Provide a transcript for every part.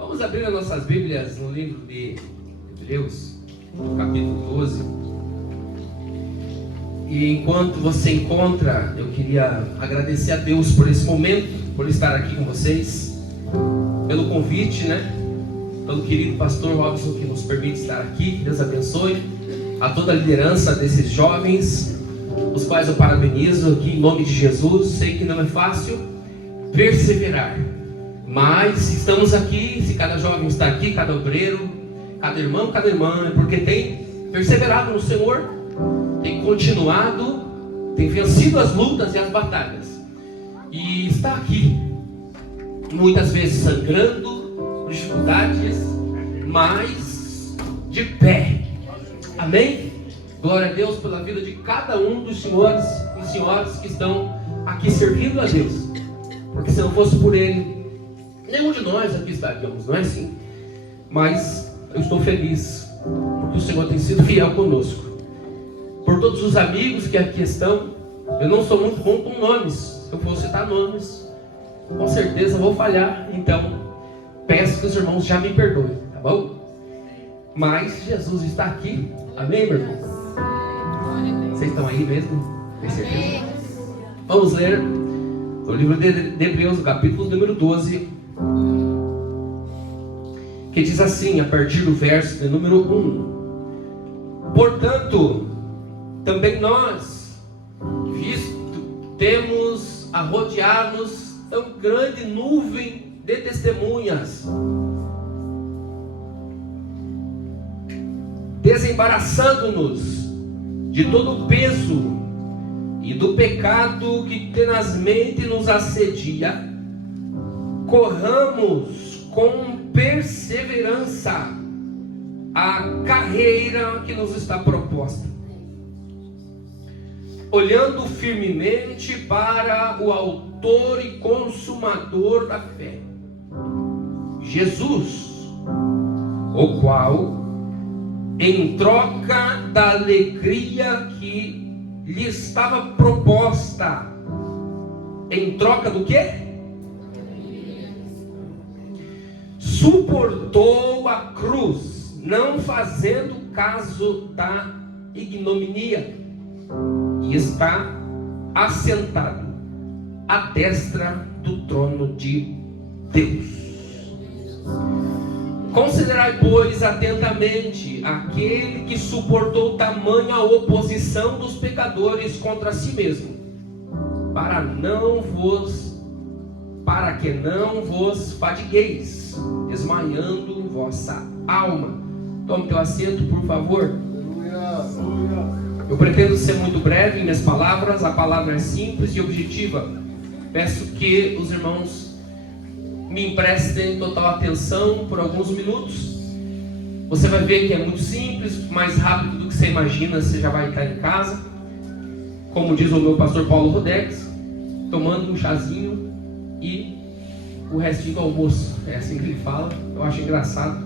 Vamos abrir as nossas Bíblias no livro de Hebreus, capítulo 12. E enquanto você encontra, eu queria agradecer a Deus por esse momento, por estar aqui com vocês, pelo convite, pelo querido pastor Robson que nos permite estar aqui. Que Deus abençoe a toda a liderança desses jovens, os quais eu parabenizo aqui em nome de Jesus. Sei que não é fácil perseverar, mas estamos aqui. Se cada jovem está aqui, cada obreiro, cada irmão, cada irmã, é porque tem perseverado no Senhor, tem continuado, tem vencido as lutas e as batalhas, e está aqui, muitas vezes sangrando, por dificuldades, mas de pé. Amém? Glória a Deus pela vida de cada um dos senhores e senhoras que estão aqui servindo a Deus, porque se não fosse por Ele, nenhum de nós aqui estaríamos, não é assim? Mas eu estou feliz, porque o Senhor tem sido fiel conosco. Por todos os amigos que aqui estão, eu não sou muito bom com nomes. Se eu for citar nomes, com certeza vou falhar. Então, peço que os irmãos já me perdoem, tá bom? Mas Jesus está aqui. Amém, meu irmão? Vocês estão aí mesmo? Tem certeza? Vamos ler o livro de Hebreus, o capítulo número 12, que diz assim, a partir do verso de número 1: Portanto, também nós, visto temos a rodear-nos tão grande nuvem de testemunhas, desembaraçando-nos de todo o peso e do pecado que tenazmente nos assedia, corramos com perseverança a carreira que nos está proposta, olhando firmemente para o autor e consumador da fé, Jesus, o qual, em troca da alegria que lhe estava proposta, em troca do quê? Suportou a cruz, não fazendo caso da ignominia, e está assentado à destra do trono de Deus. Considerai, pois, atentamente aquele que suportou tamanha oposição dos pecadores contra si mesmo, para que não vos fadigueis, desmaiando em vossa alma. Tome teu assento, por favor. Eu pretendo ser muito breve em minhas palavras. A palavra é simples e objetiva. Peço que os irmãos me emprestem total atenção por alguns minutos. Você vai ver que é muito simples, mais rápido do que você imagina. Você já vai estar em casa, como diz o meu pastor Paulo Rodex, tomando um chazinho e o restinho do almoço. É assim que ele fala. Eu acho engraçado,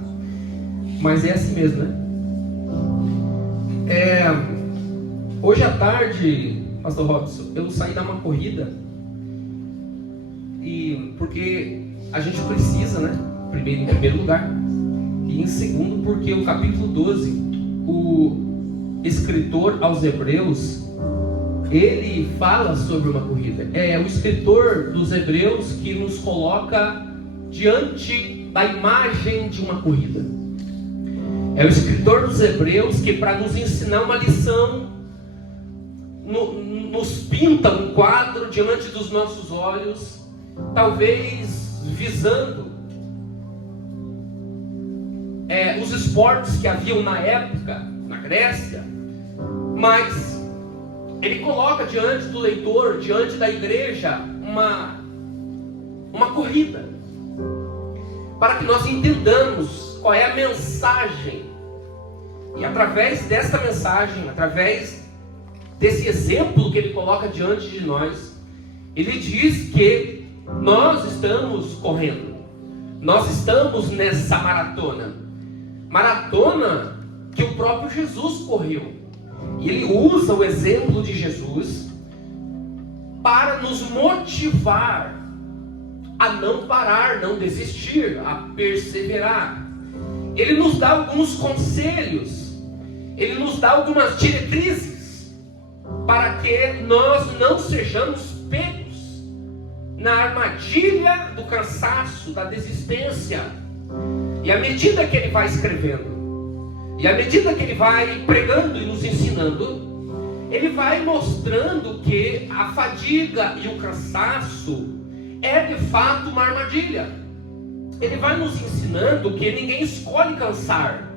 mas é assim mesmo, Hoje à tarde, pastor Robson, eu saí dar uma corrida, e porque a gente precisa, em primeiro lugar, e em segundo porque o capítulo 12, o escritor aos Hebreus, ele fala sobre uma corrida. É o escritor dos Hebreus que nos coloca diante da imagem de uma corrida. É o escritor dos Hebreus que, para nos ensinar uma lição, nos pinta um quadro diante dos nossos olhos, talvez visando os esportes que haviam na época, na Grécia, mas ele coloca diante do leitor, diante da igreja, uma corrida, para que nós entendamos qual é a mensagem, e através dessa mensagem, através desse exemplo que ele coloca diante de nós, ele diz que nós estamos correndo, nós estamos nessa maratona que o próprio Jesus correu, e ele usa o exemplo de Jesus para nos motivar a não parar, não desistir, a perseverar. Ele nos dá alguns conselhos, ele nos dá algumas diretrizes para que nós não sejamos pegos na armadilha do cansaço, da desistência. E à medida que ele vai escrevendo, e à medida que ele vai pregando e nos ensinando, ele vai mostrando que a fadiga e o cansaço é de fato uma armadilha. Ele vai nos ensinando que ninguém escolhe cansar,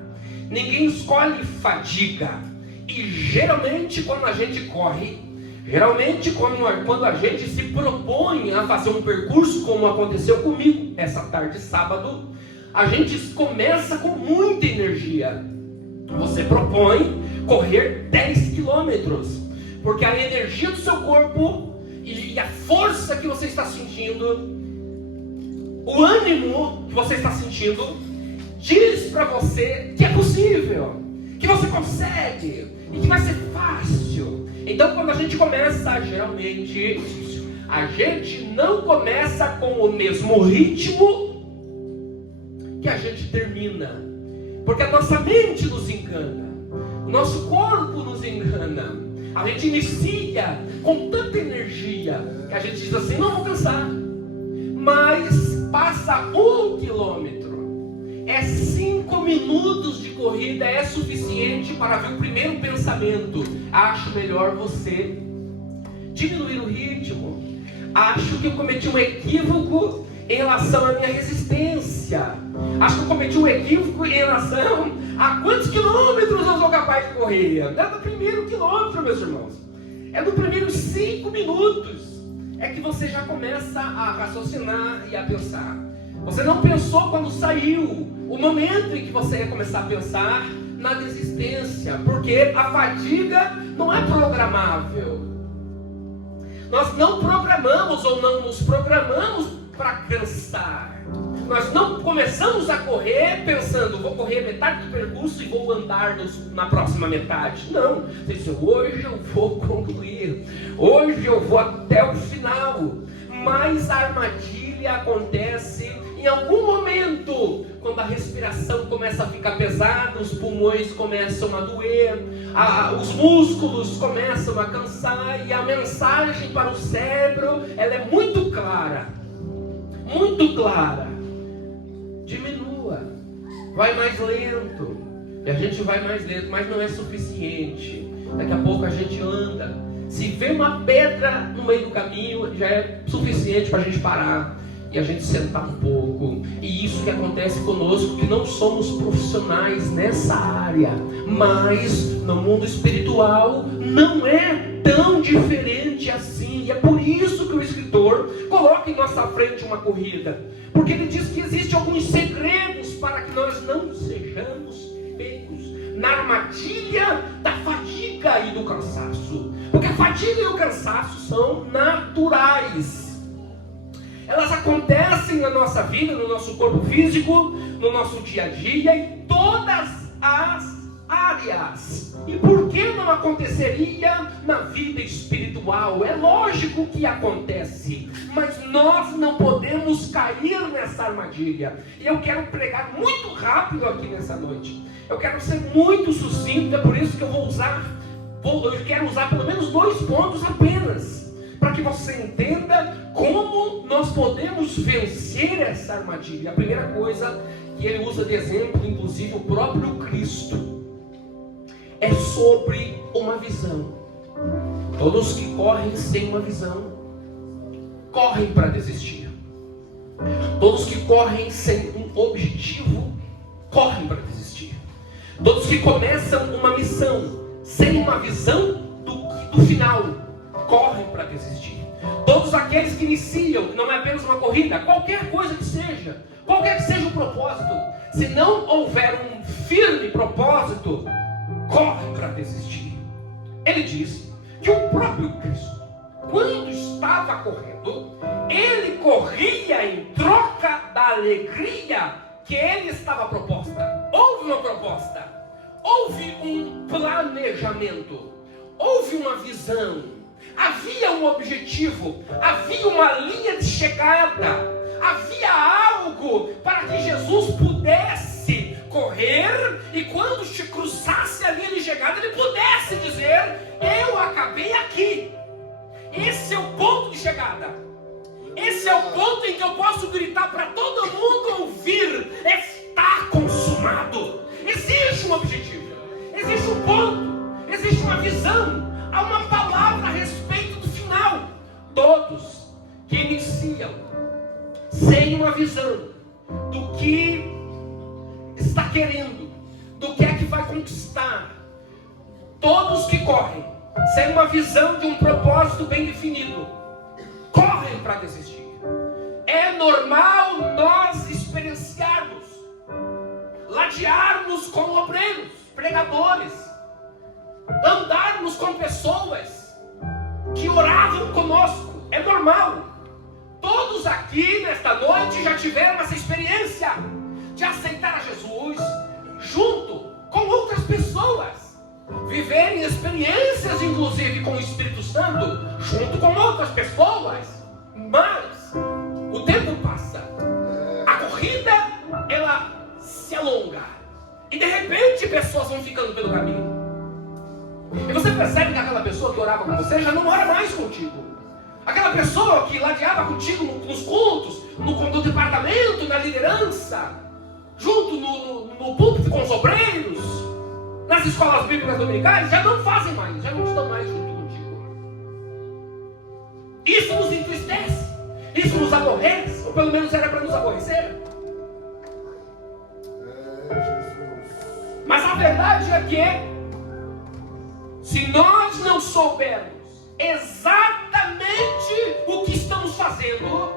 ninguém escolhe fadiga. E geralmente quando a gente corre, geralmente quando a gente se propõe a fazer um percurso, como aconteceu comigo essa tarde de sábado, a gente começa com muita energia. Você propõe correr 10 quilômetros, porque a energia do seu corpo e a força que você está sentindo, o ânimo que você está sentindo, diz para você que é possível, que você consegue e que vai ser fácil. Então quando a gente começa, geralmente a gente não começa com o mesmo ritmo que a gente termina, porque a nossa mente nos engana, o nosso corpo nos engana. A gente inicia com tanta energia que a gente diz assim, não vou cansar. Mas passa 1 quilômetro, 5 minutos de corrida é suficiente para ver o primeiro pensamento. Acho melhor você diminuir o ritmo. Acho que eu cometi um equívoco em relação à minha resistência. Acho que eu cometi um equívoco em relação a quantos quilômetros eu sou capaz de correr. Não é do primeiro quilômetro, meus irmãos, é do primeiros 5 minutos. É que você já começa a raciocinar e a pensar. Você não pensou quando saiu o momento em que você ia começar a pensar na desistência, porque a fadiga não é programável. Nós não programamos ou não nos programamos para cansar. Nós não começamos a correr pensando, vou correr metade do percurso e vou andar na próxima metade. Não, você diz, hoje eu vou concluir, hoje eu vou até o final. Mas a armadilha acontece em algum momento, quando a respiração começa a ficar pesada, os pulmões começam a doer, os músculos começam a cansar, e a mensagem para o cérebro, ela é muito clara. Muito clara. Diminua, vai mais lento. E a gente vai mais lento, mas não é suficiente. Daqui a pouco a gente anda. Se vê uma pedra no meio do caminho, já é suficiente para a gente parar e a gente sentar um pouco. E isso que acontece conosco, que não somos profissionais nessa área, mas no mundo espiritual não é tão diferente assim. E é por isso que o escritor coloca em nossa frente uma corrida, porque ele diz que existem alguns segredos para que nós não sejamos pegos na armadilha da fadiga e do cansaço. Porque a fadiga e o cansaço são naturais. Elas acontecem na nossa vida, no nosso corpo físico, no nosso dia a dia, em todas as áreas. E por que não aconteceria na vida espiritual? É lógico que acontece, mas nós não podemos cair nessa armadilha. E eu quero pregar muito rápido aqui nessa noite. Eu quero ser muito sucinto, é por isso que eu quero usar pelo menos 2 pontos apenas, para que você entenda como nós podemos vencer essa armadilha. A primeira coisa que ele usa de exemplo, inclusive o próprio Cristo, é sobre uma visão. Todos que correm sem uma visão, correm para desistir. Todos que correm sem um objetivo, correm para desistir. Todos que começam uma missão sem uma visão do final, correm para desistir. Todos aqueles que iniciam, não é apenas uma corrida, qualquer coisa que seja, qualquer que seja o propósito, se não houver um firme propósito, corre para desistir. Ele diz que o próprio Cristo, quando estava correndo, ele corria em troca da alegria que ele estava proposta. Houve uma proposta, houve um planejamento, houve uma visão, havia um objetivo, havia uma linha de chegada, Havia algo para que Jesus pudesse correr e quando cruzasse a linha de chegada, ele pudesse dizer: eu acabei aqui. Esse é o ponto de chegada. Esse é o ponto em que eu posso gritar para todo mundo ouvir: está consumado. Existe um objetivo, existe um ponto, existe uma visão, há uma palavra a respeito do final. Todos que iniciam sem uma visão do que está querendo, do que é que vai conquistar, todos que correm sem uma visão de um propósito bem definido, correm para desistir. É normal nós experienciarmos, ladearmos com obreiros, pregadores, andarmos com pessoas que oravam conosco. É normal. Todos aqui nesta noite já tiveram essa experiência de aceitar a Jesus junto com outras pessoas, viverem experiências inclusive com o Espírito Santo junto com outras pessoas. Mas o tempo passa, a corrida ela se alonga e de repente pessoas vão ficando pelo caminho. E você percebe que aquela pessoa que orava com você já não ora mais contigo. Aquela pessoa que ladeava contigo nos cultos, no departamento, na liderança, junto no púlpito com os obreiros, nas escolas bíblicas dominicais, já não fazem mais, já não estão mais junto contigo. Isso nos entristece, isso nos aborrece, ou pelo menos era para nos aborrecer. Mas a verdade é que, se nós não soubermos exatamente o que estamos fazendo,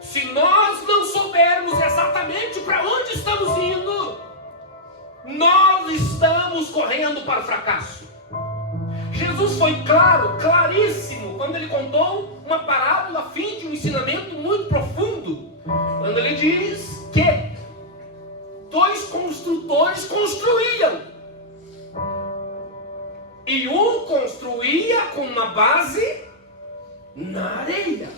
se nós não soubermos exatamente para onde estamos indo, nós estamos correndo para o fracasso. Jesus foi claro, claríssimo, quando ele contou uma parábola a fim de um ensinamento muito profundo, quando ele diz que 2 construtores construíam. E um construía com uma base na areia.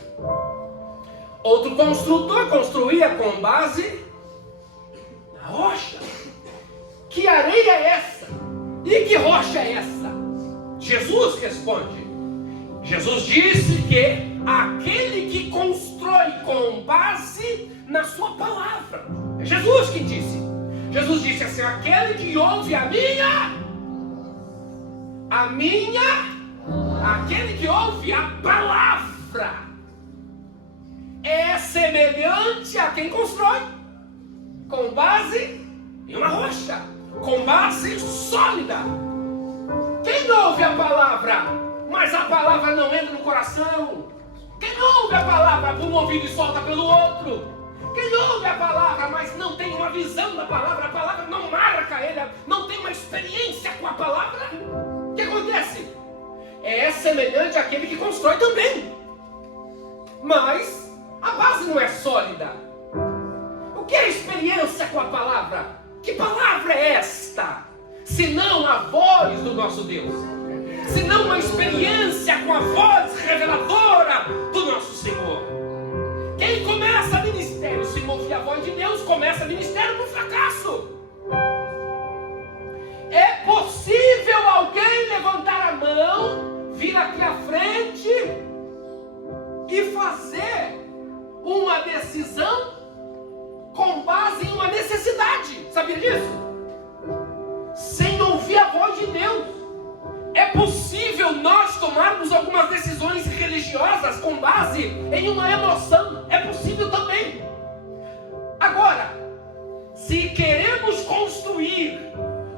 Outro construtor construía com base na rocha. Que areia é essa? E que rocha é essa? Jesus responde. Jesus disse que aquele que constrói com base na sua palavra. É Jesus que disse. Jesus disse assim: aquele que ouve aquele que ouve a palavra é semelhante a quem constrói com base em uma rocha, com base sólida. Quem ouve a palavra, mas a palavra não entra no coração? Quem ouve a palavra por um ouvido e solta pelo outro? Quem ouve a palavra, mas não tem uma visão da palavra, a palavra não marca ele, não tem uma experiência com a palavra, o que acontece? É semelhante àquele que constrói também, mas a base não é sólida. O que é experiência com a palavra? Que palavra é esta? Senão a voz do nosso Deus, senão uma experiência com a voz reveladora do nosso Senhor. Quem começa ministério sem ouvir a voz de Deus, começa ministério por fracasso. É possível alguém levantar a mão, vir aqui à frente e fazer uma decisão com base em uma necessidade. Sabia disso? Sem ouvir a voz de Deus. É possível nós tomarmos algumas decisões religiosas com base em uma emoção. É possível também. Agora, se queremos construir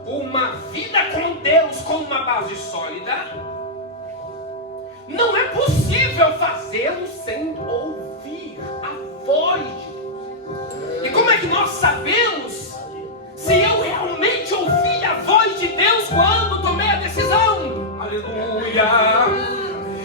uma vida com Deus com uma base sólida, não é possível fazê-lo sem ouvir a voz de Deus. E como é que nós sabemos se eu realmente ouvi a voz de Deus quando tomei a decisão? Aleluia!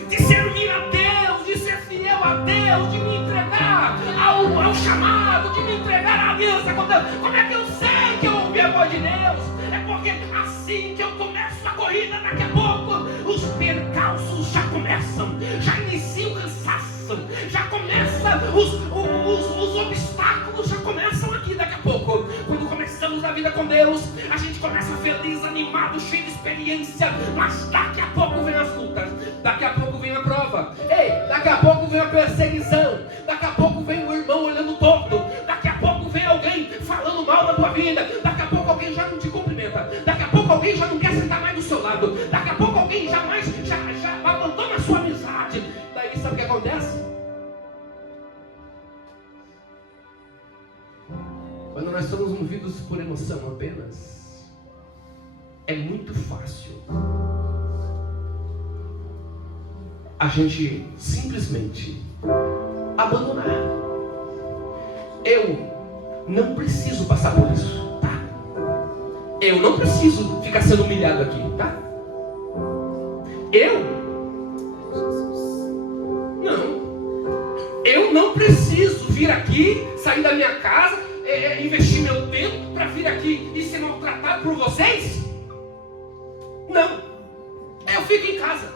De servir a Deus, de ser fiel a Deus, de me entregar ao chamado, de me entregar à aliança com Deus. Como é que eu sei que eu ouvi a voz de Deus? É porque assim que eu começo a corrida, daqui a pouco os percalços já começam, já inicia o cansaço, começam. Já começam os obstáculos, já começam aqui daqui a pouco. Quando começamos a vida com Deus, a gente começa feliz, animado, cheio de experiência. Mas daqui a pouco vem as lutas, daqui a pouco vem a prova. Ei, daqui a pouco vem a perseguição. Daqui a pouco vem o irmão olhando torto. Daqui a pouco vem alguém falando mal da tua vida. Daqui a pouco alguém já não te cumprimenta. Daqui a pouco alguém já não quer sentar mais do seu lado. Daqui a pouco alguém já abandona a sua amizade. Daí sabe o que acontece? Quando nós somos movidos por emoção apenas, é muito fácil a gente simplesmente abandonar. Eu não preciso passar por isso, tá? Eu não preciso ficar sendo humilhado aqui, tá? Eu não preciso vir aqui, sair da minha casa, investir meu tempo para vir aqui e ser maltratado por vocês? Não. Eu fico em casa.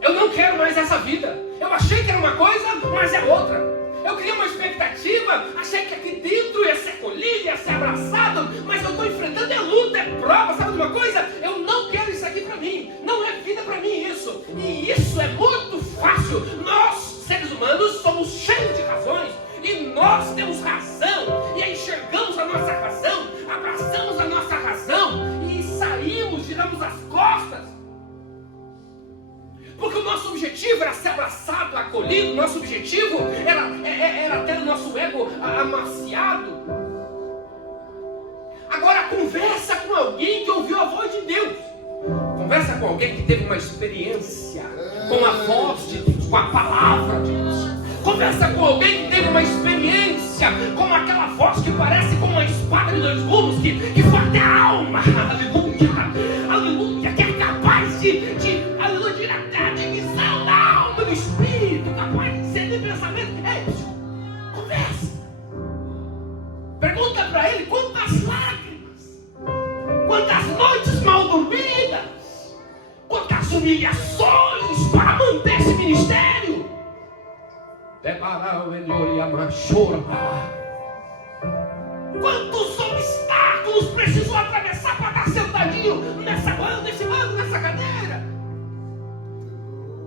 Eu não quero mais essa vida. Eu achei que era uma coisa, mas é outra. Eu criei uma expectativa, achei que aqui dentro ia ser acolhido, ia ser abraçado, mas eu estou enfrentando luta, é prova, sabe de uma coisa? Eu não quero isso aqui para mim. Não é vida para mim isso. E isso é muito fácil. Nós, seres humanos, somos cheios de razões. E nós temos razão. E aí enxergamos a nossa razão, abraçamos a nossa razão e saímos, giramos as costas. Porque o nosso objetivo era ser abraçado, acolhido. Nosso objetivo era ter o nosso ego amaciado. Agora conversa com alguém que ouviu a voz de Deus. Conversa com alguém que teve uma experiência com a voz de Deus, com a palavra de Deus. Conversa com alguém que teve uma experiência com aquela voz que parece como uma espada de dois gumes, que foi até a alma. Aleluia, aleluia, que é capaz de aleluia, até a divisão da alma, do espírito, capaz de discernir pensamento. Ei, conversa. Pergunta para ele quantas lágrimas, quantas noites mal dormidas, quantas humilhações para manter esse ministério. Quantos obstáculos precisou atravessar para estar sentadinho nesse banco, nessa cadeira?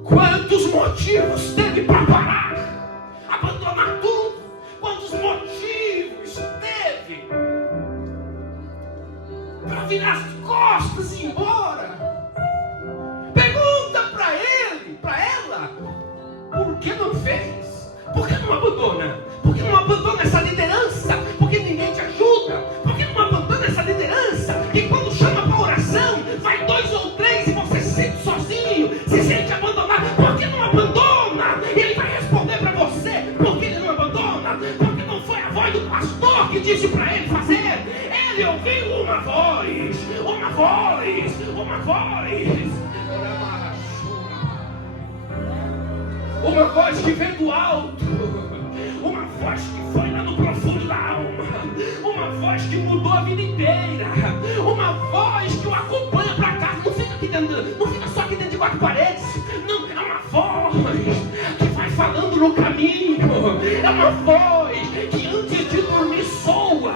Quantos motivos teve para parar, abandonar tudo? Quantos motivos teve para virar as costas e ir embora? Pergunta para ele, para ela, por que não fez? Por que não abandona? Por que não abandona essa liderança? Porque ninguém te ajuda. Por que não abandona essa liderança? E quando chama para oração, vai 2 ou 3 e você se sente sozinho, se sente abandonado. Por que não abandona? Ele vai responder para você. Por que ele não abandona? Porque não foi a voz do pastor que disse para ele fazer. Ele ouviu uma voz. Uma voz. Uma voz. Uma voz que veio do alto, uma voz que foi lá no profundo da alma, uma voz que mudou a vida inteira, uma voz que o acompanha para casa, não fica aqui dentro, não fica só aqui dentro de 4 paredes, não, é uma voz que vai falando no caminho, é uma voz que antes de dormir soa,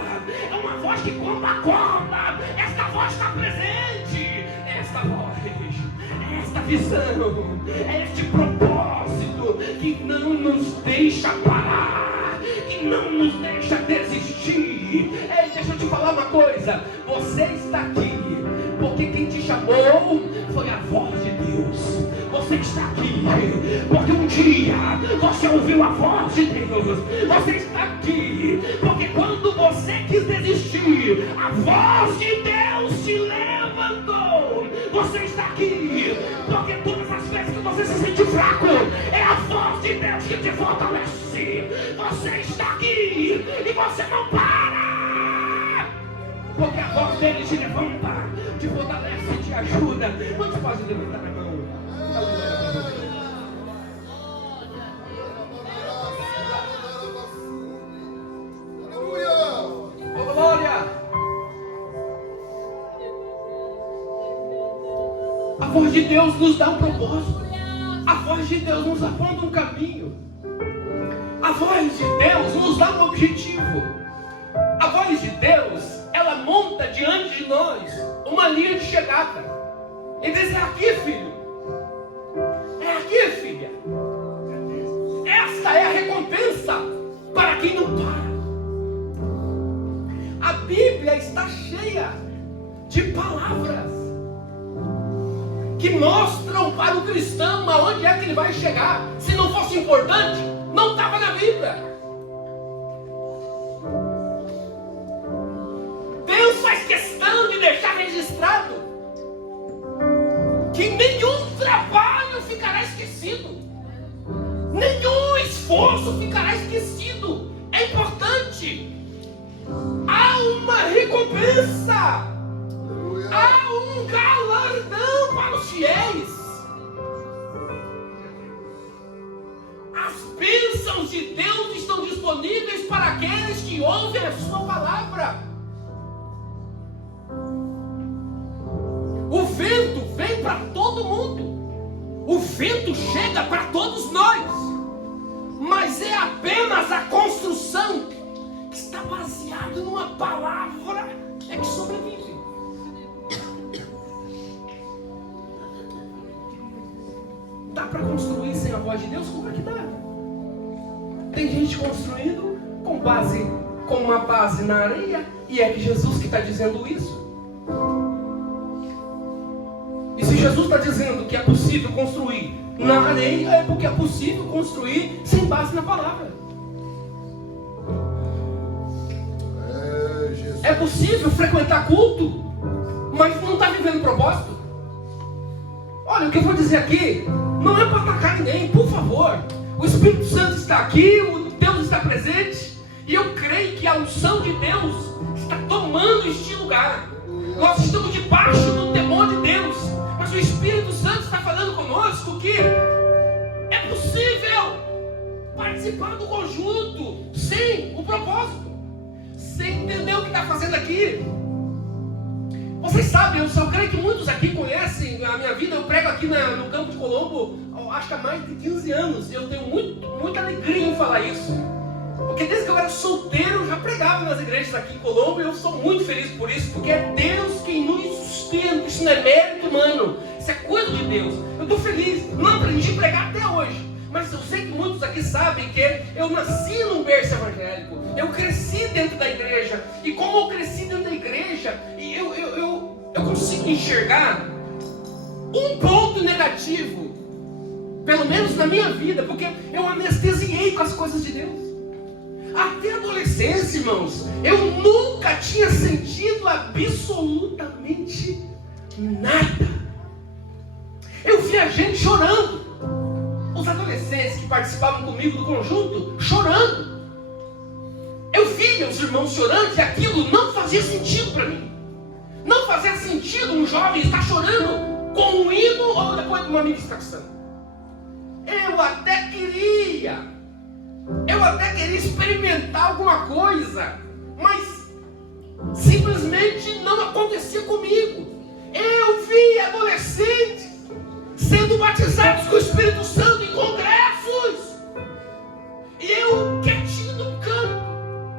é uma voz que quando acorda, esta voz está presente, esta voz, esta visão, este propósito que não nos deixa parar, que não nos deixa desistir. Ei, deixa eu te falar uma coisa, você está aqui porque quem te chamou foi a voz de Deus. Você está aqui porque um dia você ouviu a voz de Deus. Você está aqui porque quando você quis desistir, a voz de Deus te levantou. Você está aqui porque todas as vezes que você se sente fraco, é a voz de Deus que te fortalece. Você está aqui e você não para, porque a voz dele te levanta, te fortalece, te ajuda. Quantos podem levantar a mão? Glória! A voz de Deus nos dá um propósito. A voz de Deus nos aponta um caminho. A voz de Deus nos dá um objetivo. A voz de Deus, ela monta diante de nós uma linha de chegada. E diz: é aqui, filho. É aqui, filha. Esta é a recompensa para quem não para. A Bíblia está cheia de palavras que mostram para o cristão aonde é que ele vai chegar. Se não fosse importante, não estava na Bíblia. Deus faz questão de deixar registrado que nenhum trabalho ficará esquecido, nenhum esforço ficará esquecido. É importante. Há uma recompensa, há um galardão para os fiéis. As bênçãos de Deus estão disponíveis para aqueles que ouvem a sua palavra. O vento vem para todo mundo, o vento chega para todos nós, mas é apenas a construção que está baseada numa palavra é que sobrevive. Dá para construir sem a voz de Deus? Como é que dá? Tem gente construindo com uma base na areia, e é que Jesus que está dizendo isso. E se Jesus está dizendo que é possível construir na areia, é porque é possível construir sem base na palavra. É possível frequentar culto, mas não está vivendo propósito. Olha, o que eu vou dizer aqui não é para atacar ninguém, por favor. O Espírito Santo está aqui, o Deus está presente, e eu creio que a unção de Deus está tomando este lugar. Nós estamos debaixo do temor de Deus, mas o Espírito Santo está falando conosco que é possível participar do conjunto sem o propósito. Você entendeu o que está fazendo aqui? Vocês sabem, eu só creio que muitos aqui conhecem a minha vida. Eu prego aqui no Campo de Colombo, acho que há mais de 15 anos. Eu tenho muita alegria em falar isso, porque desde que eu era solteiro eu já pregava nas igrejas aqui em Colombo, e eu sou muito feliz por isso, porque é Deus quem nos sustenta. Isso não é mérito humano, isso é coisa de Deus. Eu estou feliz, não aprendi a pregar até hoje, mas eu sei que muitos aqui sabem que eu nasci num berço evangélico, eu cresci dentro da igreja, e como eu cresci dentro da igreja, eu consigo enxergar um ponto negativo, pelo menos na minha vida, porque eu anestesiei com as coisas de Deus. Até a adolescência, irmãos, eu nunca tinha sentido absolutamente nada. Eu via gente chorando. Os adolescentes que participavam comigo do conjunto chorando. Eu via os irmãos chorando, e aquilo não fazia sentido para mim. Não fazia sentido um jovem estar chorando com um hino ou depois de uma ministração. Eu até queria experimentar alguma coisa, mas simplesmente não acontecia comigo. Eu vi adolescentes sendo batizados com o Espírito Santo em congressos, e eu quietinho no canto,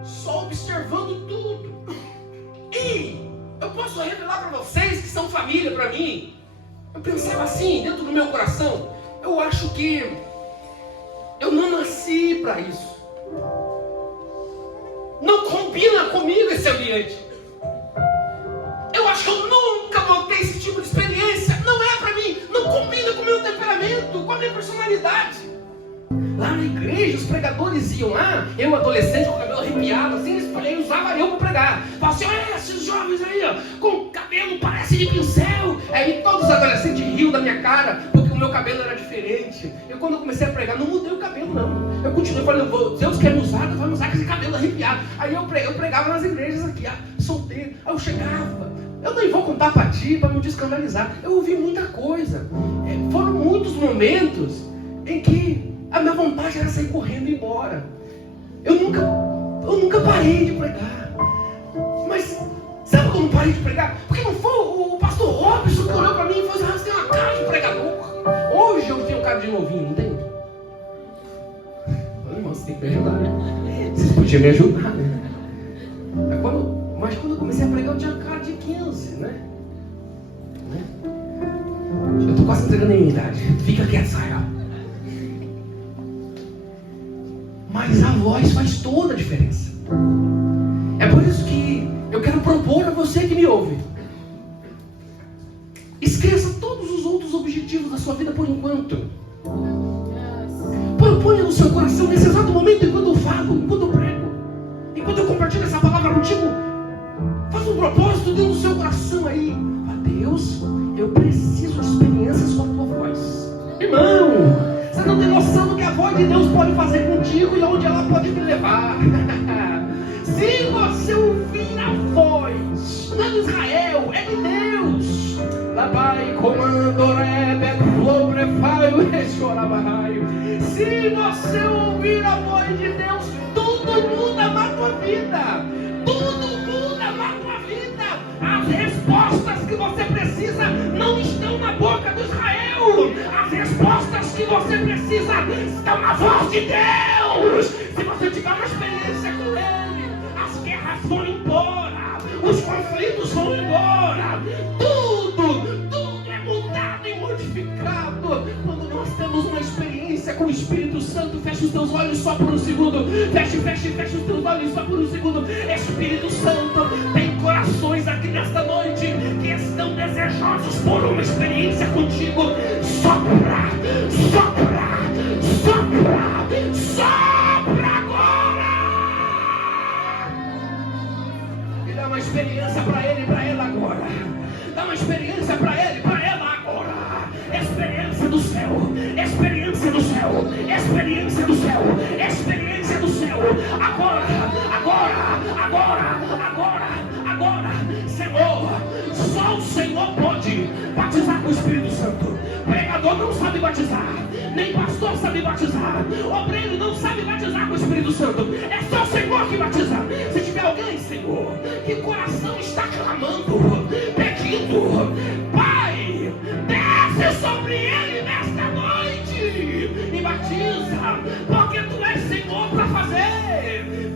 só observando tudo. E eu posso revelar para vocês que são família para mim. Eu pensava assim, dentro do meu coração, eu acho que eu não nasci para isso. Não combina comigo esse ambiente. Eu acho que eu nunca vou ter esse tipo de experiência. Não é para mim, não combina com o meu temperamento, com a minha personalidade. Lá na igreja, os pregadores iam lá, eu adolescente com o cabelo arrepiado, assim, eles usavam eu para pregar. Falavam assim: olha esses jovens aí, ó, com cabelo parece de pincel. Aí todos os adolescentes riam da minha cara, porque o meu cabelo era diferente. Quando eu comecei a pregar, não mudei o cabelo não. Eu continuei falando: Deus quer me usar, Deus vai me usar com esse cabelo arrepiado. Aí eu pregava nas igrejas aqui, solteiro. Aí eu chegava, eu nem vou contar para ti, para não te escandalizar. Eu ouvi muita coisa. Foram muitos momentos em que a minha vontade era sair correndo e ir embora. Eu nunca parei de pregar. Mas sabe como eu não parei de pregar? Porque não foi o pastor Robson que olhou para mim e falou assim: ah, você tem uma cara achou que tinha um cara de novinho, não tem? Irmão, você tem que me ajudar, né? Vocês podiam me ajudar, né? Mas quando eu comecei a pregar, eu tinha cara de 15, né? Eu tô quase entregando a minha idade. Fica quieto, Israel. Mas a voz faz toda a diferença. É por isso que eu quero propor a você que me ouve: esqueça todos os outros objetivos da sua vida por enquanto. Proponha no seu coração, nesse exato momento, enquanto eu falo, enquanto eu prego, enquanto eu compartilho essa palavra contigo, faça um propósito dentro do seu coração aí. Deus, eu preciso de experiências com a tua voz. Irmão, você não tem noção do que a voz de Deus pode fazer contigo e aonde ela pode me levar. Se você ouvir a voz, não é de Israel, é de Deus. Labai comando rebe flobrefai chorabarraio. Se você ouvir a voz de Deus, tudo muda na tua vida. Tudo muda na tua vida. As respostas que você precisa não estão na boca do Israel. As respostas que você precisa estão na voz de Deus. Se você tiver uma experiência com Ele, as guerras vão embora, os conflitos vão embora, tudo é mudado e modificado quando nós temos uma experiência com o Espírito Santo. Feche os teus olhos só por um segundo. Feche os teus olhos só por um segundo. Espírito Santo, tem corações aqui nesta noite que estão desejosos por uma experiência contigo. Sopra agora e dá uma experiência para ele e para ela agora. Dá uma experiência para ele e para ela agora. Experiência do céu, experiência do céu, experiência do céu, experiência do céu. Agora, Senhor, só o Senhor pode batizar com o Espírito Santo. Pregador não sabe batizar, nem pastor sabe batizar, obreiro não sabe batizar com o Espírito Santo. É só o Senhor que batiza. Se tiver alguém, Senhor, que o coração está clamando, pedindo, Pai, desce sobre ele nesta noite e batiza, porque Tu és Senhor para fazer.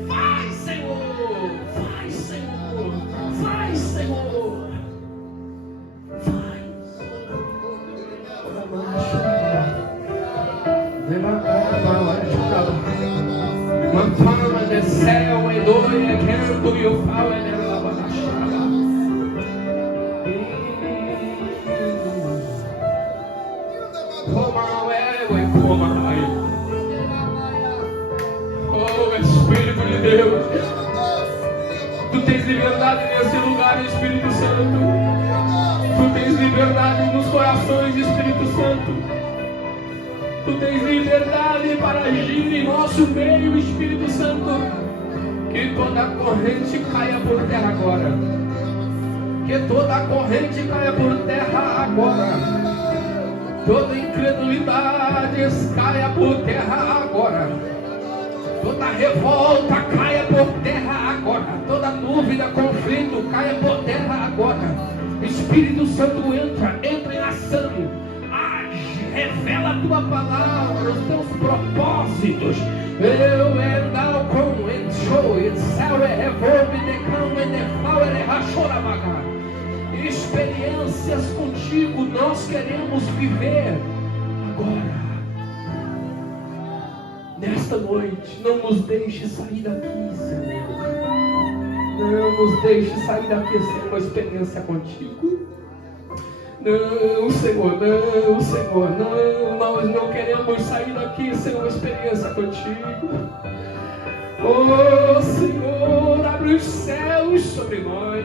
Vai, Senhor, vai, Senhor, vai, Senhor, vai. Mantana de céu e doia, canto e o pau é nela baixada. Oh, Espírito de Deus, Tu tens liberdade nesse lugar, Espírito Santo. Tu tens liberdade nos corações, Espírito Santo. Tu tens liberdade para agir em nosso meio, Espírito Santo. Que toda corrente caia por terra agora. Que toda corrente caia por terra agora. Toda incredulidade caia por terra agora. Toda revolta caia por terra agora. Toda dúvida, conflito caia por terra agora. Espírito Santo, entra em ação. Age, revela a Tua palavra, os Teus propósitos. Eu endau com enxou, e céu é revolve, decão, e nefau, e rachoramaga. Experiências contigo nós queremos viver agora. Nesta noite, não nos deixe sair daqui, Senhor. Não nos deixe sair daqui sem uma experiência contigo. Não, Senhor, não. Nós não queremos sair daqui sem uma experiência contigo. Oh, Senhor, abre os céus sobre nós.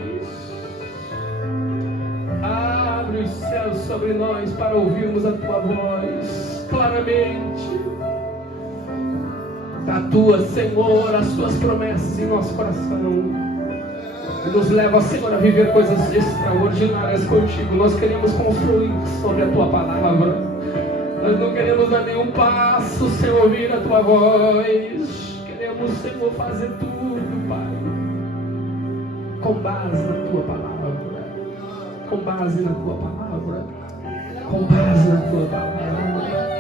Abre os céus sobre nós para ouvirmos a Tua voz claramente. Tatua, Senhor, as Tuas promessas em nosso coração. E nos leva, Senhor, a viver coisas extraordinárias contigo. Nós queremos construir sobre a Tua palavra. Nós não queremos dar nenhum passo sem ouvir a Tua voz. Queremos, Senhor, fazer tudo, Pai, com base na Tua palavra. Com base na Tua palavra. Com base na Tua palavra.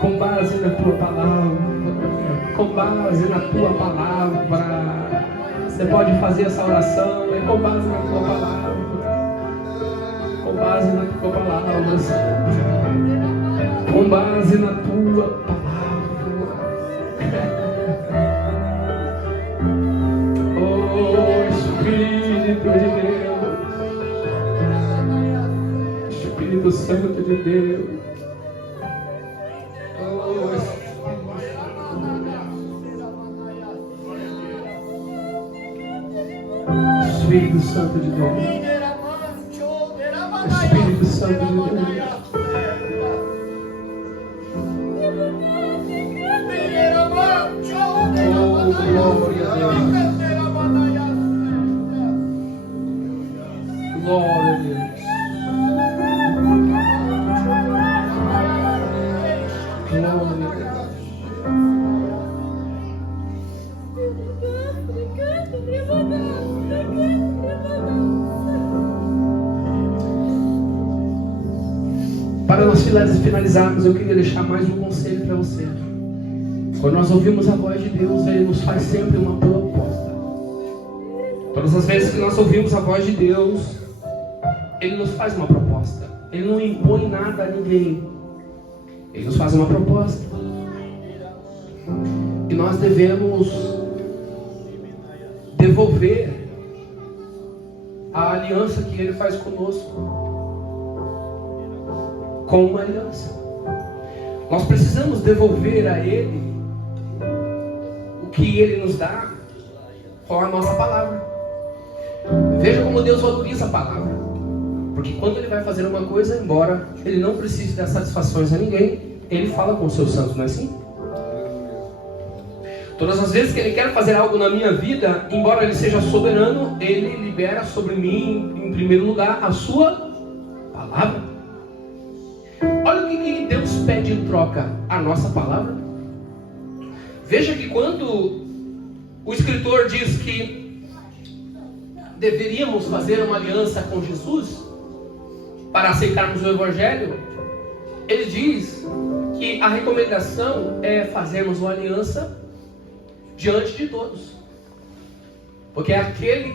com base na tua palavra, com base na tua palavra. Você pode fazer essa oração, é com base na tua palavra, com base na tua palavra, Senhor, com base na tua palavra. Oh, Espírito de Deus, Espírito Santo de Deus. Espírito Santo de Deus, Espírito Santo de Deus, oh, glória a Deus, glória a Deus, glória a Deus. Para nós finalizarmos, eu queria deixar mais um conselho para você. Quando nós ouvimos a voz de Deus, Ele nos faz sempre uma proposta. Todas as vezes que nós ouvimos a voz de Deus, Ele nos faz uma proposta. Ele não impõe nada a ninguém. Ele nos faz uma proposta. E nós devemos devolver a aliança que Ele faz conosco com uma aliança. Nós precisamos devolver a Ele o que Ele nos dá com a nossa palavra. Veja como Deus valoriza a palavra. Porque quando Ele vai fazer uma coisa, embora Ele não precise dar satisfações a ninguém, Ele fala com os seus santos, não é assim? Todas as vezes que Ele quer fazer algo na minha vida, embora Ele seja soberano, Ele libera sobre mim, em primeiro lugar, a sua palavra. Olha o que Deus pede em troca, a nossa palavra. Veja que quando o escritor diz que deveríamos fazer uma aliança com Jesus para aceitarmos o Evangelho, ele diz que a recomendação é fazermos uma aliança diante de todos. Porque é aquele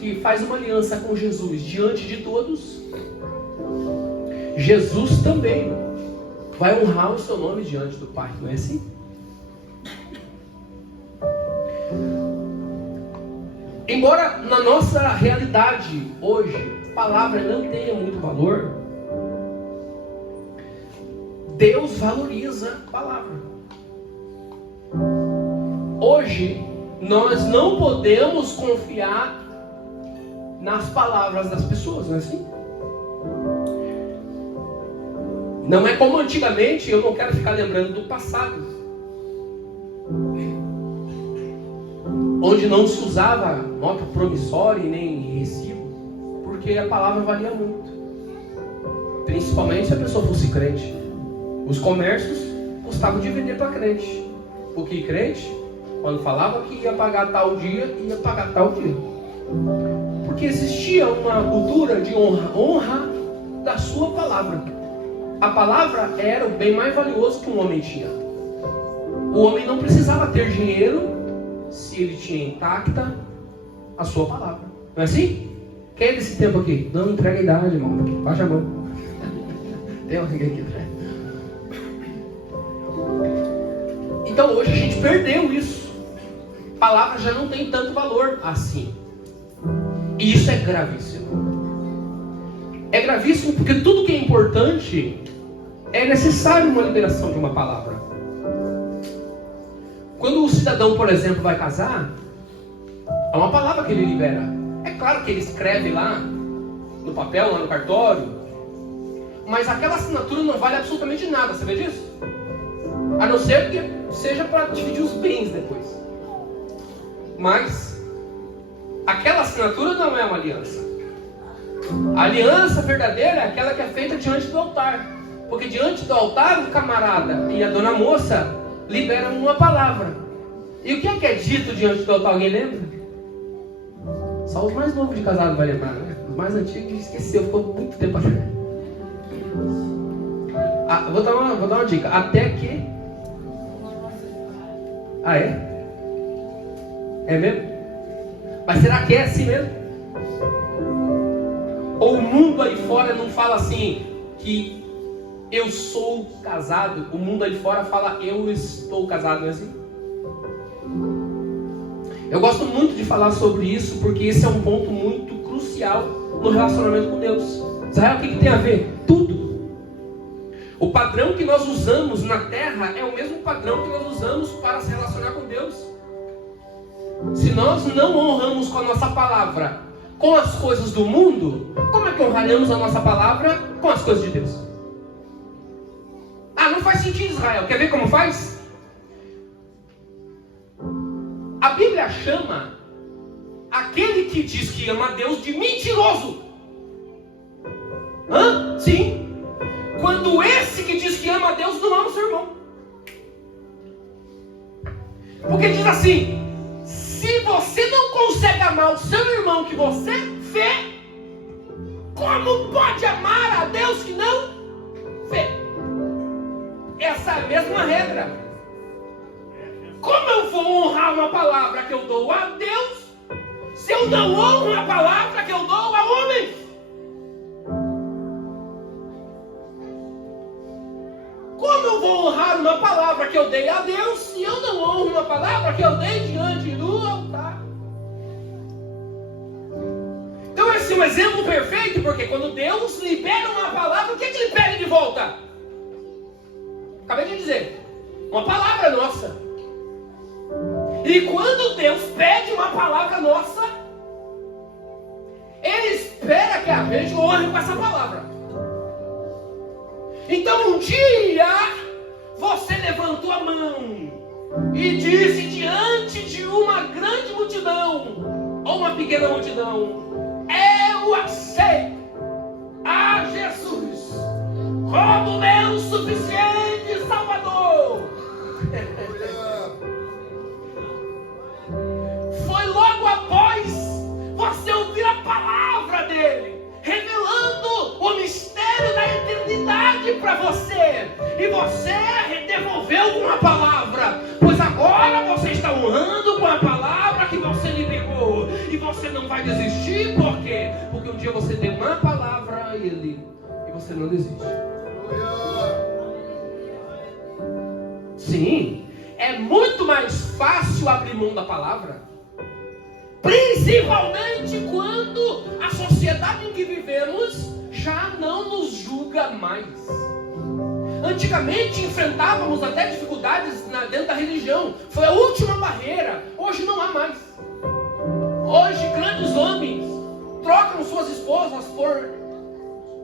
que faz uma aliança com Jesus diante de todos, Jesus também vai honrar o seu nome diante do Pai, não é assim? Embora na nossa realidade hoje a palavra não tenha muito valor, Deus valoriza a palavra. Hoje nós não podemos confiar nas palavras das pessoas, não é assim? Não é como antigamente. Eu não quero ficar lembrando do passado, onde não se usava nota promissória e nem recibo, porque a palavra valia muito, principalmente se a pessoa fosse crente. Os comércios gostavam de vender para crente, porque crente, quando falava que ia pagar tal dia, ia pagar tal dia. Porque existia uma cultura de honra da sua palavra. A palavra era o bem mais valioso que um homem tinha. O homem não precisava ter dinheiro se ele tinha intacta a sua palavra. Não é assim? Quem é desse tempo aqui? Não entrega a idade, irmão. Baixa a mão. Tem alguém aqui atrás? Então hoje a gente perdeu isso. A palavra já não tem tanto valor assim. E isso é gravíssimo. É gravíssimo porque tudo que é importante é necessário uma liberação de uma palavra. Quando o cidadão, por exemplo, vai casar, é uma palavra que ele libera. É claro que ele escreve lá no papel, lá no cartório, mas aquela assinatura não vale absolutamente nada, você vê disso? A não ser que seja para dividir os bens depois. Mas aquela assinatura não é uma aliança. A aliança verdadeira é aquela que é feita diante do altar. Porque diante do altar, o camarada e a dona moça liberam uma palavra. E o que é dito diante do altar? Alguém lembra? Só os mais novos de casado vai lembrar, né? Os mais antigos esqueceu, ficou muito tempo atrás. Vou dar uma dica. Até que... é? É mesmo? Mas será que é assim mesmo? Ou o mundo aí fora não fala assim, que eu sou casado? O mundo aí fora fala, eu estou casado, não é assim? Eu gosto muito de falar sobre isso, porque esse é um ponto muito crucial no relacionamento com Deus. Sabe o que tem a ver? Tudo. O padrão que nós usamos na terra é o mesmo padrão que nós usamos para se relacionar com Deus. Se nós não honramos com a nossa palavra com as coisas do mundo, como é que honraremos a nossa palavra com as coisas de Deus? Não faz sentido, Israel. Quer ver como faz? A Bíblia chama aquele que diz que ama a Deus de mentiroso. Sim. Quando esse que diz que ama a Deus não ama o seu irmão. Porque diz assim: se você não consegue amar o seu irmão que você vê, como pode amar a Deus que não vê? Essa é a mesma regra. Como eu vou honrar uma palavra que eu dou a Deus, se eu não honro a palavra que eu dou a homens? Como eu vou honrar uma palavra que eu dei a Deus, se eu não honro uma palavra que eu dei diante do altar? Então esse é um exemplo perfeito, porque quando Deus libera uma palavra, o que ele pede de volta? Acabei de dizer, uma palavra nossa. E quando Deus pede uma palavra nossa, Ele espera que a gente honre com essa palavra. Então um dia você levantou a mão e disse diante de uma grande multidão ou uma pequena multidão: eu aceito a Jesus como meu suficiente Salvador. Foi logo após você ouvir a palavra dele, revelando o mistério da eternidade para você, e você devolveu com a palavra, pois agora você está honrando com a palavra que você liberou, e você não vai desistir. Por quê? Porque um dia você deu uma palavra a ele e você não desiste. Sim, é muito mais fácil abrir mão da palavra, principalmente quando a sociedade em que vivemos já não nos julga mais. Antigamente enfrentávamos até dificuldades dentro da religião, foi a última barreira. Hoje não há mais. Hoje grandes homens trocam suas esposas por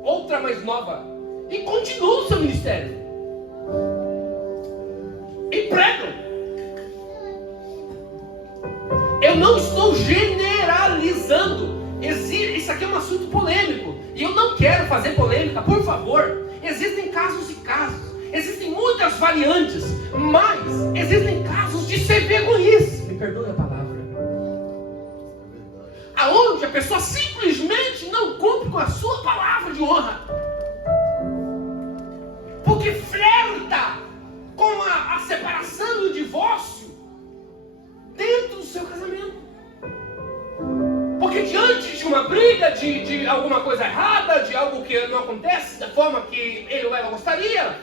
outra mais nova e continuam o seu ministério e pregam. Eu não estou generalizando. Isso aqui é um assunto polêmico e eu não quero fazer polêmica, por favor. Existem casos e casos, existem muitas variantes, mas existem casos de ser vergonhice. Me perdoe a palavra. Aonde a pessoa simplesmente não cumpre com a sua palavra de honra, porque flerta com a separação e o divórcio dentro do seu casamento. Porque diante de uma briga, de alguma coisa errada, de algo que não acontece da forma que ele ou ela gostaria,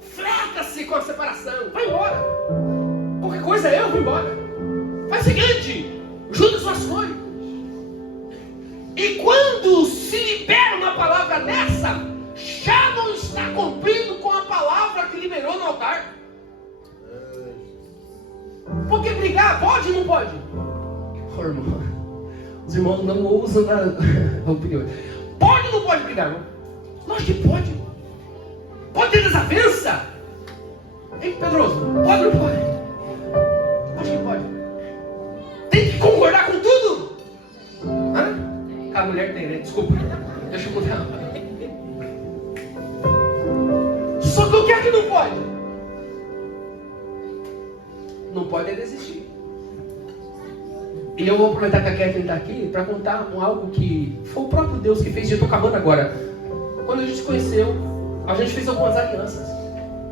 flerta-se com a separação. Vai embora. Qualquer coisa eu vou embora. Faz o seguinte, junta suas coisas. E quando se libera uma palavra dessa, já não está cumprindo com a palavra que liberou no altar. Porque brigar pode ou não pode? Oh, irmão, os irmãos não usam a opinião. Pode ou não pode brigar, irmão? Lógico que pode. Pode ter desavença? Hein, Pedroso? Pode ou não pode? Lógico que pode. Tem que concordar com tudo? Hã? A mulher tem, né? Desculpa. Deixa eu mudar. Só que o que é que não pode? Não pode é desistir. E eu vou aproveitar que a Kathleen está aqui para contar algo que foi o próprio Deus que fez. Eu estou acabando agora. Quando a gente se conheceu, a gente fez algumas alianças.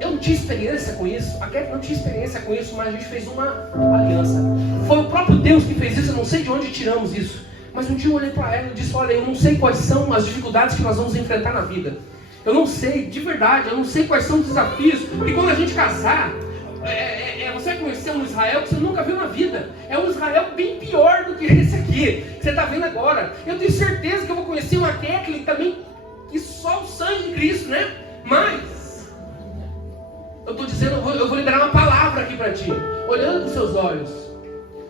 Eu não tinha experiência com isso, a Kevin não tinha experiência com isso, mas a gente fez uma aliança. Foi o próprio Deus que fez isso, eu não sei de onde tiramos isso. Mas um dia eu olhei para ela e disse, olha, eu não sei quais são as dificuldades que nós vamos enfrentar na vida. Eu não sei, de verdade, eu não sei quais são os desafios. Porque quando a gente casar, você vai conhecer um Israel que você nunca viu na vida. É um Israel bem pior do que esse aqui, que você está vendo agora. Eu tenho certeza que eu vou conhecer uma Kathleen também, que só o sangue de Cristo, né? Mas, eu estou dizendo, eu vou liberar uma palavra aqui para ti. Olhando com seus olhos.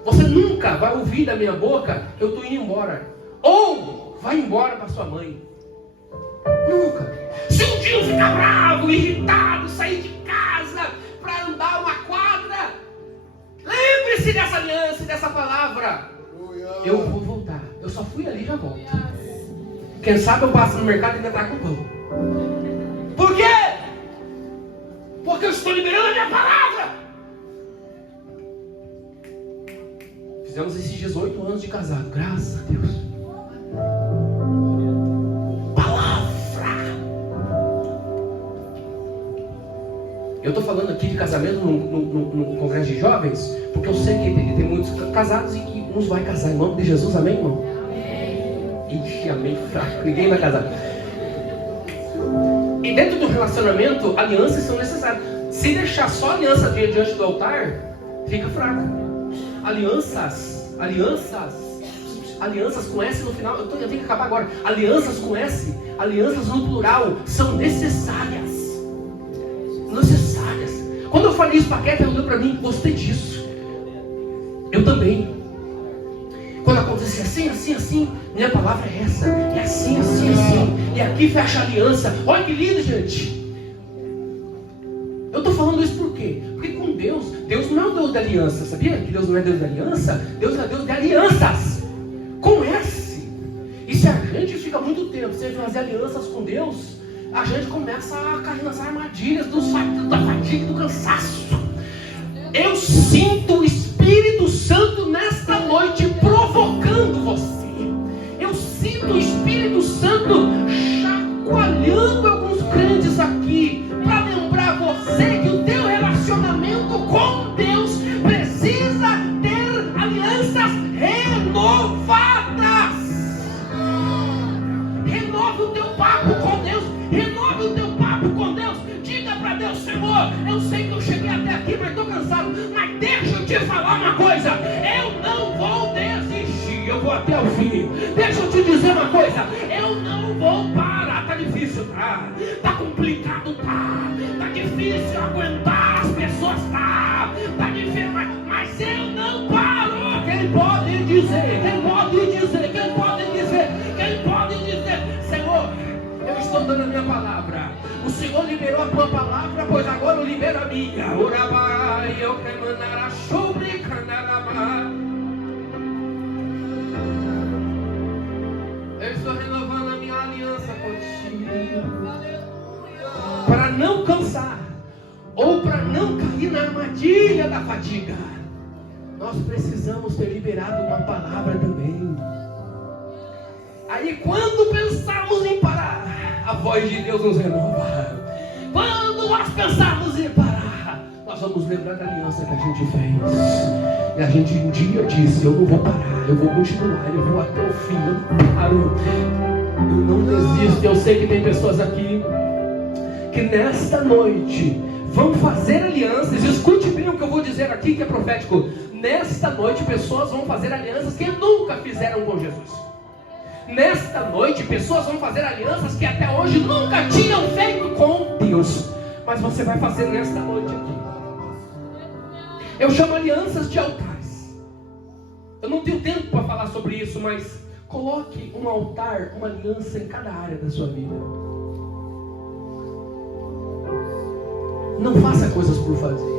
Você nunca vai ouvir da minha boca, eu estou indo embora. Ou, vai embora para sua mãe. Nunca. Se um dia eu ficar bravo, irritado, sair de casa para andar uma quadra, lembre-se dessa aliança, dessa palavra. Eu vou voltar. Eu só fui ali e já volto. Quem sabe eu passo no mercado e ainda está com pão. Por quê? Porque eu estou liberando a minha palavra. Fizemos esses 18 anos de casado, graças a Deus. Eu estou falando aqui de casamento no congresso de jovens, porque eu sei que tem muitos casados e que uns vai casar em nome de Jesus, amém, irmão? Amém. Ixi, amém, fraco, ninguém vai casar. E dentro do relacionamento, alianças são necessárias. Se deixar só aliança diante do altar, fica fraca. Alianças com S no final, eu tenho que acabar agora. Alianças com S, alianças no plural, são necessárias. Quando eu falei isso para a Kevin, ela olhou para mim, gostei disso. Eu também. Quando acontecer assim, minha palavra é essa. É assim. E aqui fecha a aliança. Olha que lindo, gente. Eu estou falando isso por quê? Porque com Deus não é o Deus da aliança, sabia? Que Deus não é Deus da aliança? Deus é Deus de alianças. Com S. E se a gente fica muito tempo sem fazer alianças com Deus, a gente começa a cair nas armadilhas da fadiga e do cansaço. Eu sinto o Espírito Santo nesta noite provocando você. Eu sinto o Espírito Santo chacoalhando alguns crentes aqui para lembrar você que o teu relacionamento com Deus precisa ter alianças renovadas. Renove o teu papo com Deus. Renove o teu papo com Deus. Diga para Deus, Senhor, eu sei que eu cheguei até aqui, mas estou cansado. Mas deixa eu te falar uma coisa. Eu não vou desistir. Eu vou até o fim. Deixa eu te dizer uma coisa. Eu não vou parar. Está difícil, tá? Está complicado, tá? Está difícil aguentar as pessoas, tá? Está difícil, mas eu não paro. Quem pode dizer? Quem pode dizer? Quem pode dizer? Quem pode dizer? Senhor, eu estou dando a minha palavra. O Senhor liberou a tua palavra, pois agora eu libero a minha. Eu estou renovando a minha aliança contigo. Para não cansar, ou para não cair na armadilha da fadiga, nós precisamos ter liberado uma palavra também. Aí quando pensarmos em parar, a voz de Deus nos renova. Quando nós pensarmos em parar, nós vamos lembrar da aliança que a gente fez. E a gente um dia disse, eu não vou parar, eu vou continuar, eu vou até o fim, eu não paro, eu não desisto. Eu sei que tem pessoas aqui que nesta noite vão fazer alianças. Escute bem o que eu vou dizer aqui, que é profético. Nesta noite pessoas vão fazer alianças que nunca fizeram com Jesus. Nesta noite, pessoas vão fazer alianças que até hoje nunca tinham feito com Deus. Mas você vai fazer nesta noite aqui. Eu chamo alianças de altares. Eu não tenho tempo para falar sobre isso, mas coloque um altar, uma aliança em cada área da sua vida. Não faça coisas por fazer.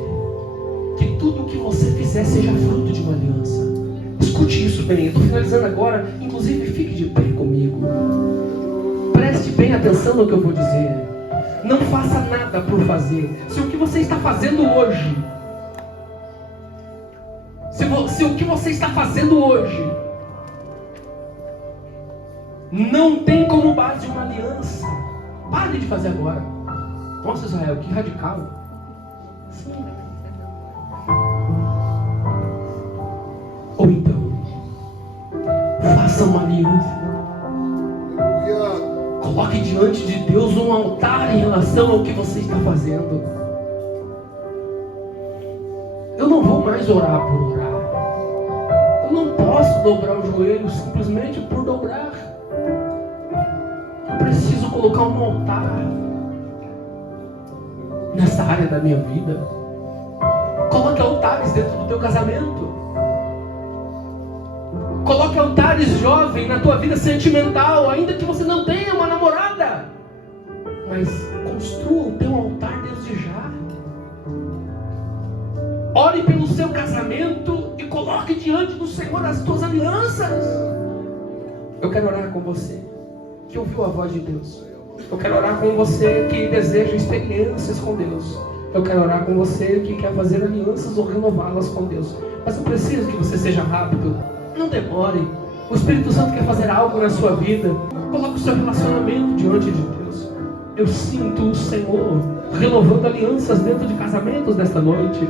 Que tudo que você fizer seja fruto de uma aliança. Escute isso bem, eu estou finalizando agora. Inclusive fique de pé comigo. Preste bem atenção no que eu vou dizer. Não faça nada por fazer. Se o que você está fazendo hoje, se o que você está fazendo hoje não tem como base uma aliança, pare de fazer agora. Nossa, Israel, que radical. Sim. Ou então, faça uma aliança. Coloque diante de Deus um altar em relação ao que você está fazendo. Eu não vou mais orar por orar. Eu não posso dobrar o joelho simplesmente por dobrar. Eu preciso colocar um altar nessa área da minha vida. Coloque altares dentro do teu casamento. Coloque altares, jovem, na tua vida sentimental, ainda que você não tenha uma namorada. Mas construa o teu altar desde já. Ore pelo seu casamento e coloque diante do Senhor as tuas alianças. Eu quero orar com você que ouviu a voz de Deus. Eu quero orar com você que deseja experiências com Deus. Eu quero orar com você que quer fazer alianças ou renová-las com Deus. Mas eu preciso que você seja rápido. Não demore. O Espírito Santo quer fazer algo na sua vida. Coloque o seu relacionamento diante de Deus. Eu sinto o Senhor renovando alianças dentro de casamentos nesta noite.